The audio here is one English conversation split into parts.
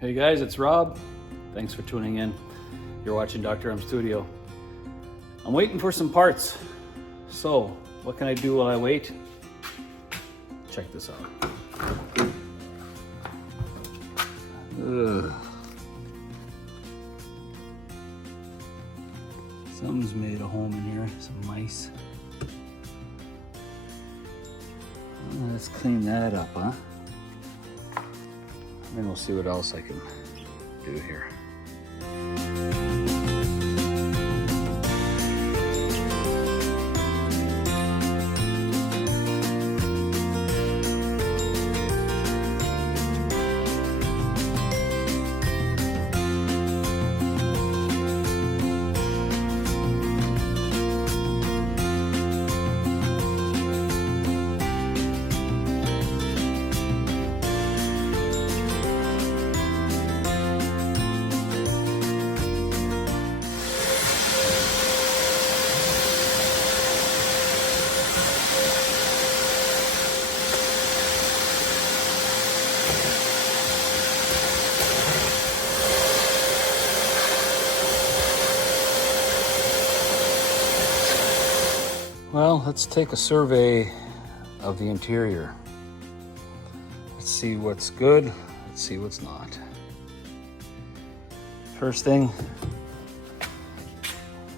Hey guys, it's Rob. Thanks for tuning in. You're watching Dr.M Studio. I'm waiting for some parts. So, what can I do while I wait? Check this out. Ugh. Something's made a home in here, some mice. Let's clean that up, huh? Then we'll see what else I can do here. Well, let's take a survey of the interior. Let's see what's good, let's see what's not. First thing,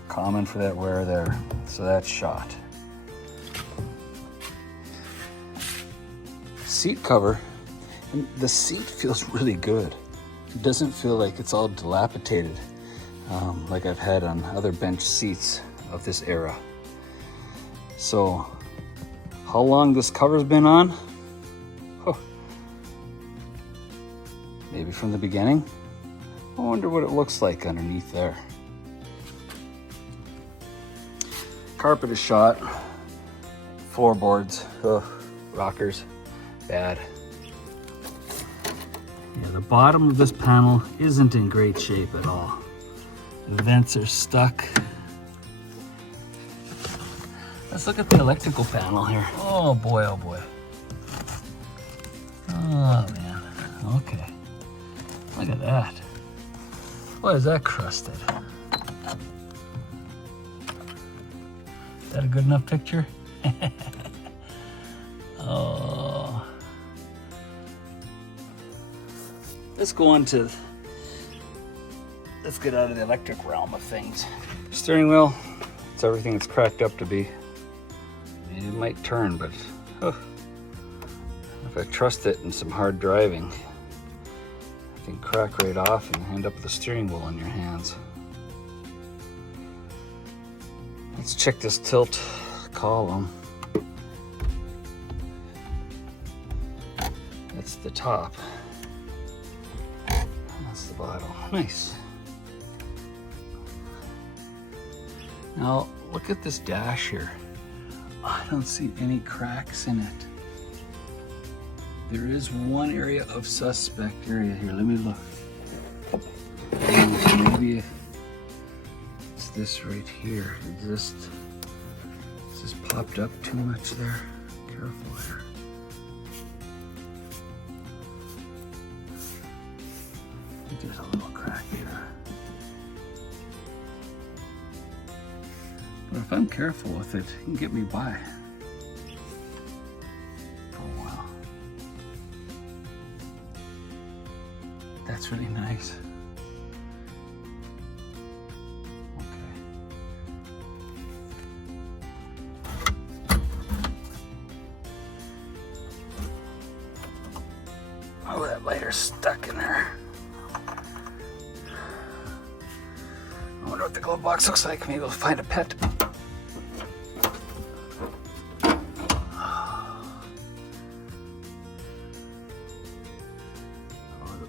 common for that wear there, so that's shot. Seat cover, and the seat feels really good. It doesn't feel like it's all dilapidated like I've had on other bench seats of this era. So, how long this cover's been on? Oh, maybe from the beginning? I wonder what it looks like underneath there. Carpet is shot. Floorboards, rockers, bad. Yeah, the bottom of this panel isn't in great shape at all. The vents are stuck. Let's look at the electrical panel here. Oh boy, oh boy. Oh man, okay. Look at that. Why is that crusted? Is that a good enough picture? Oh. Let's go on to, let's get out of the electric realm of things. Steering wheel, it's everything it's cracked up to be. It might turn, but if I trust it in some hard driving, it can crack right off and end up with the steering wheel in your hands. Let's check this tilt column. That's the top. That's the bottom. Nice. Now, look at this dash here. I don't see any cracks in it. There is one area of suspect area here. Let me look. Maybe it's this right here. It just popped up too much there. Careful here. I think there's a little crack here. But if I'm careful with it, it can get me by for a while. That's really nice. Okay. Oh, that lighter's stuck in there. I wonder what the glove box looks like. Maybe we'll find a pet.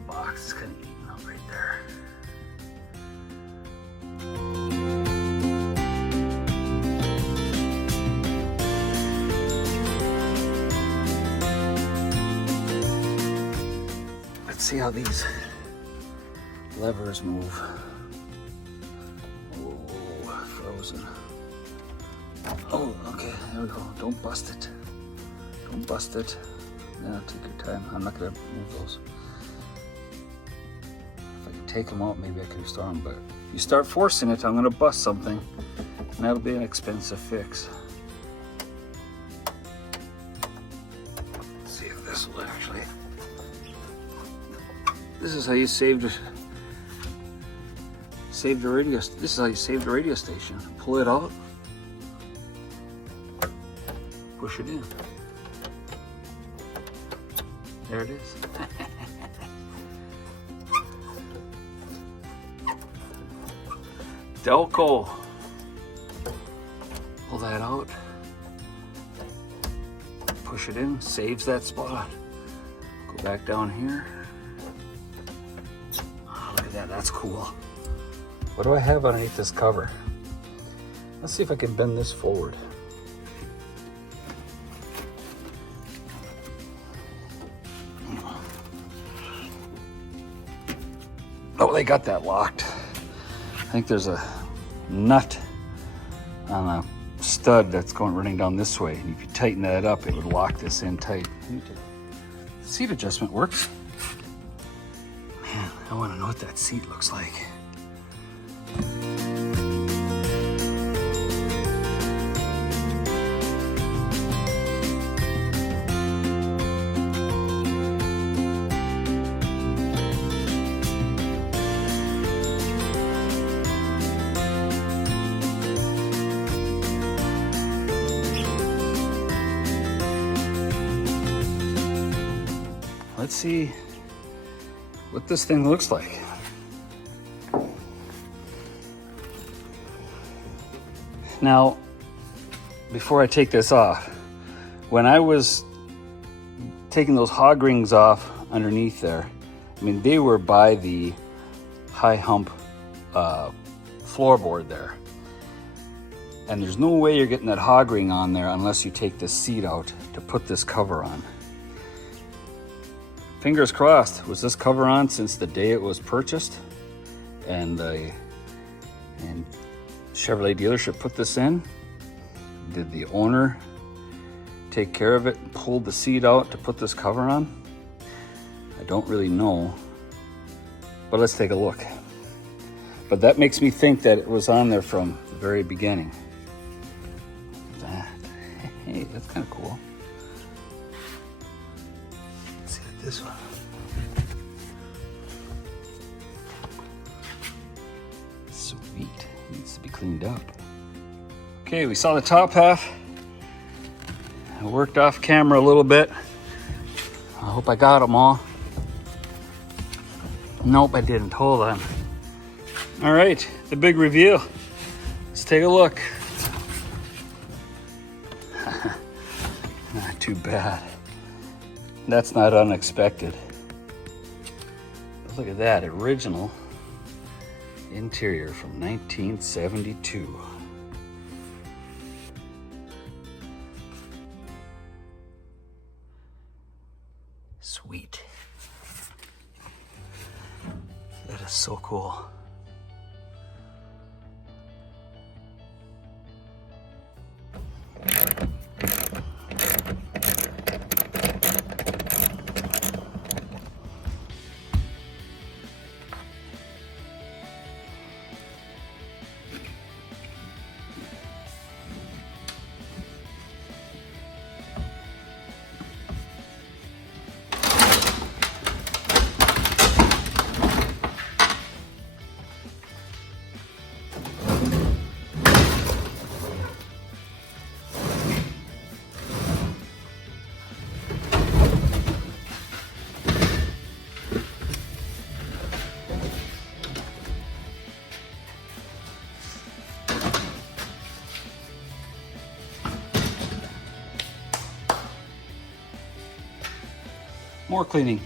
Box is kind of eating up right there. Let's see how these levers move. Oh, frozen. Oh, okay, there we go. Don't bust it. Don't bust it. Yeah, take your time. I'm not gonna move those. take them out, maybe I can restore them. But if you start forcing it, I'm gonna bust something, and that'll be an expensive fix. Let's see if this will actually. This is how you saved the radio. This is how you save the radio station. Pull it out, push it in. There it is. Delco. Pull that out. Push it in, saves that spot. Go back down here. Oh, look at that, that's cool. What do I have underneath this cover? Let's see if I can bend this forward. Oh, they got that locked. I think there's a nut on a stud that's running down this way. And if you tighten that up, it would lock this in tight. The seat adjustment works. Man, I want to know what that seat looks like. Let's see what this thing looks like. Now, before I take this off, when I was taking those hog rings off underneath there, I mean, they were by the high hump floorboard there. And there's no way you're getting that hog ring on there unless you take this seat out to put this cover on. Fingers crossed, was this cover on since the day it was purchased? And Chevrolet dealership put this in? Did the owner take care of it and pulled the seat out to put this cover on? I don't really know, but let's take a look. But that makes me think that it was on there from the very beginning. Hey, that's kind of cool. This one. Sweet. Needs to be cleaned up. Okay, we saw the top half. I worked off camera a little bit. I hope I got them all. Nope, I didn't. Hold on. All right, the big reveal. Let's take a look. Not too bad. That's not unexpected. But look at that, original interior from 1972. Sweet. That is so cool. More cleaning.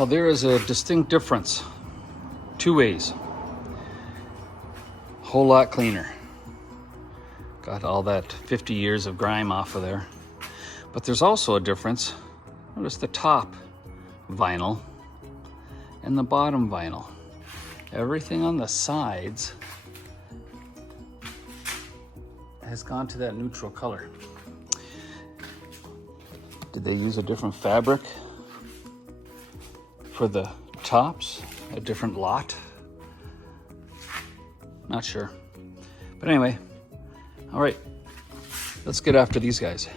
Well, there is a distinct difference. Two ways. Whole lot cleaner. Got all that 50 years of grime off of there. But there's also a difference. Notice the top vinyl and the bottom vinyl. Everything on the sides has gone to that neutral color. Did they use a different fabric for the tops? A different lot? Not sure. But anyway, all right, let's get after these guys.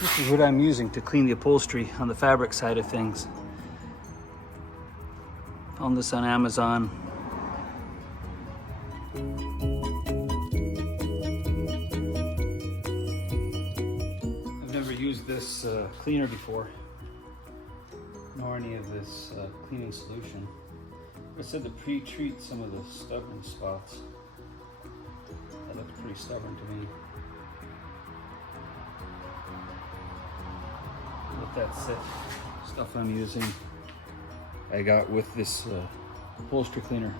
This is what I'm using to clean the upholstery on the fabric side of things. Found this on Amazon. I've never used this cleaner before, nor any of this cleaning solution. It said to pre-treat some of the stubborn spots. That looks pretty stubborn to me. Let that sit. Stuff I'm using I got with this upholstery cleaner.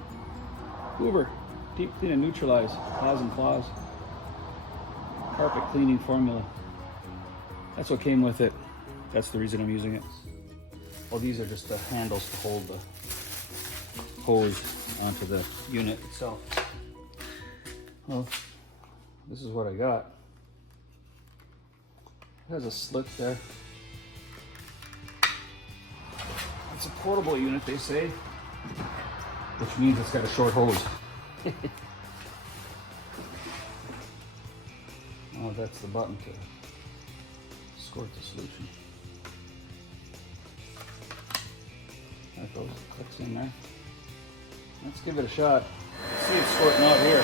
Hoover, deep clean and neutralize, 1,000 claws. Carpet cleaning formula. That's what came with it. That's the reason I'm using it. Well, these are just the handles to hold the hose onto the unit itself. Well, this is what I got. It has a slit there. It's a portable unit, they say, which means it's got a short hose. Oh, that's the button to squirt the solution. That goes, clicks in there. Let's give it a shot. See it squirting out here.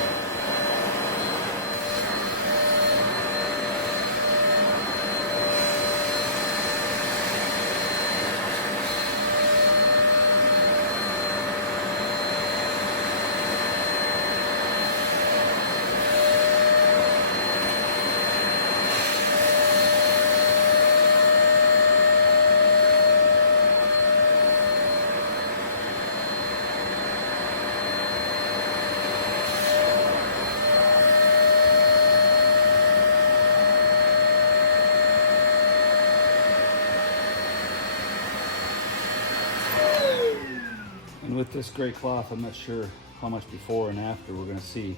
And with this gray cloth, I'm not sure how much before and after we're going to see.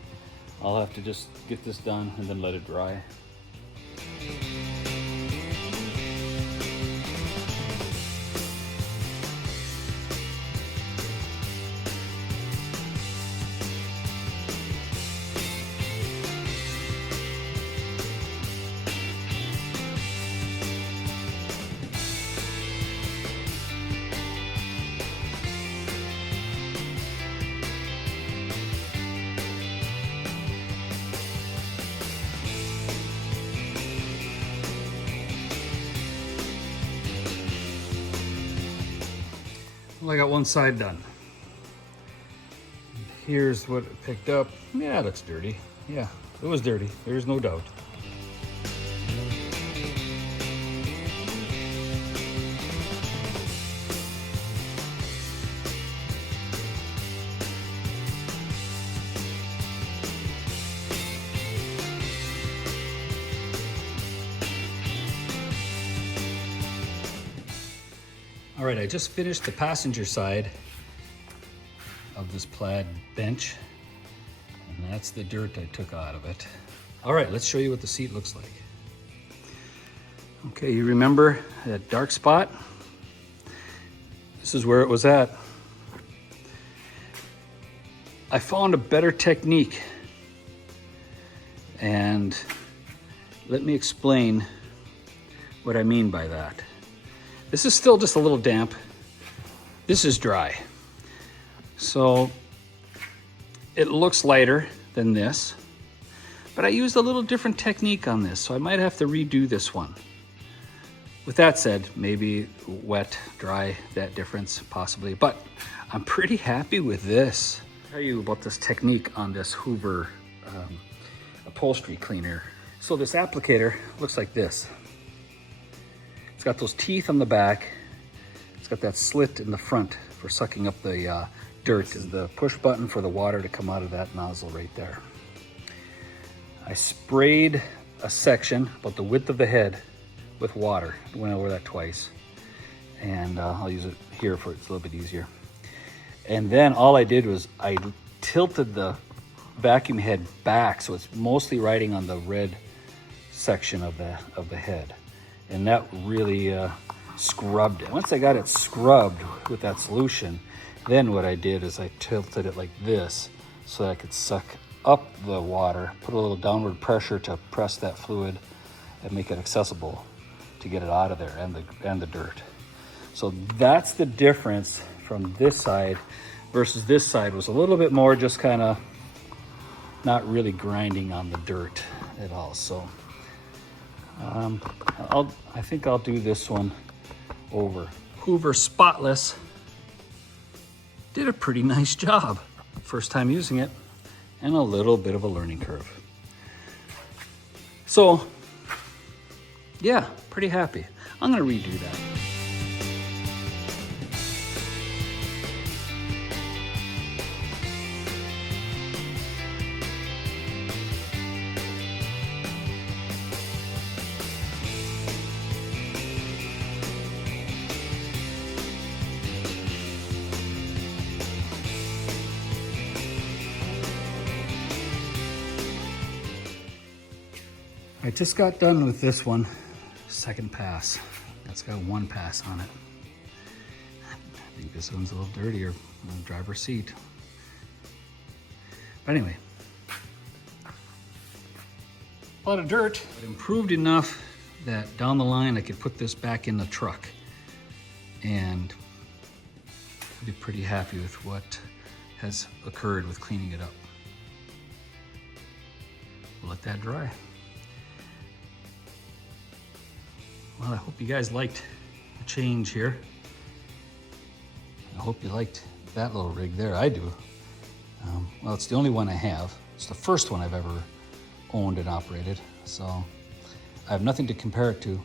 I'll have to just get this done and then let it dry. Well, I got one side done. Here's what it picked up. Yeah, it looks dirty. Yeah, it was dirty. There's no doubt. All right, I just finished the passenger side of this plaid bench, and that's the dirt I took out of it. All right, let's show you what the seat looks like. Okay, you remember that dark spot? This is where it was at. I found a better technique, and let me explain what I mean by that. This is still just a little damp. This is dry. So it looks lighter than this, but I used a little different technique on this, so I might have to redo this one. With that said, maybe wet, dry, that difference possibly, but I'm pretty happy with this. I'll tell you about this technique on this Hoover upholstery cleaner. So this applicator looks like this. It's got those teeth on the back. It's got that slit in the front for sucking up the dirt. This is the push button for the water to come out of that nozzle right there. I sprayed a section about the width of the head with water. I went over that twice. And I'll use it here for it's a little bit easier. And then all I did was I tilted the vacuum head back so it's mostly riding on the red section of the head. And that really scrubbed it. Once I got it scrubbed with that solution, then what I did is I tilted it like this so that I could suck up the water, put a little downward pressure to press that fluid and make it accessible to get it out of there and the dirt. So that's the difference from this side versus this side was a little bit more just kind of not really grinding on the dirt at all. So I think I'll do this one over. Hoover Spotless did a pretty nice job. First time using it and a little bit of a learning curve. So yeah, pretty happy. I'm gonna redo that. I just got done with this one, second pass. That's got one pass on it. I think this one's a little dirtier on the driver's seat. But anyway, a lot of dirt. It improved enough that down the line I could put this back in the truck and be pretty happy with what has occurred with cleaning it up. We'll let that dry. Well, I hope you guys liked the change here. I hope you liked that little rig there. I do. Well, it's the only one I have. It's the first one I've ever owned and operated. So I have nothing to compare it to,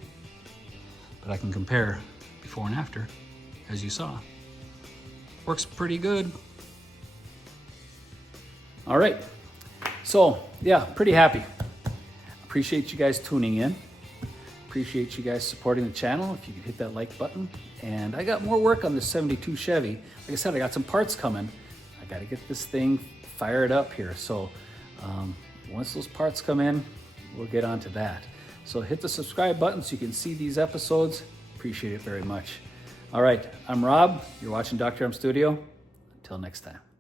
but I can compare before and after, as you saw. Works pretty good. All right. So yeah, pretty happy. Appreciate you guys tuning in. Appreciate you guys supporting the channel. If you could hit that like button. And I got more work on this 72 Chevy. Like I said, I got some parts coming. I got to get this thing fired up here. So once those parts come in, we'll get on to that. So hit the subscribe button so you can see these episodes. Appreciate it very much. All right, I'm Rob. You're watching Dr.M Studio. Until next time.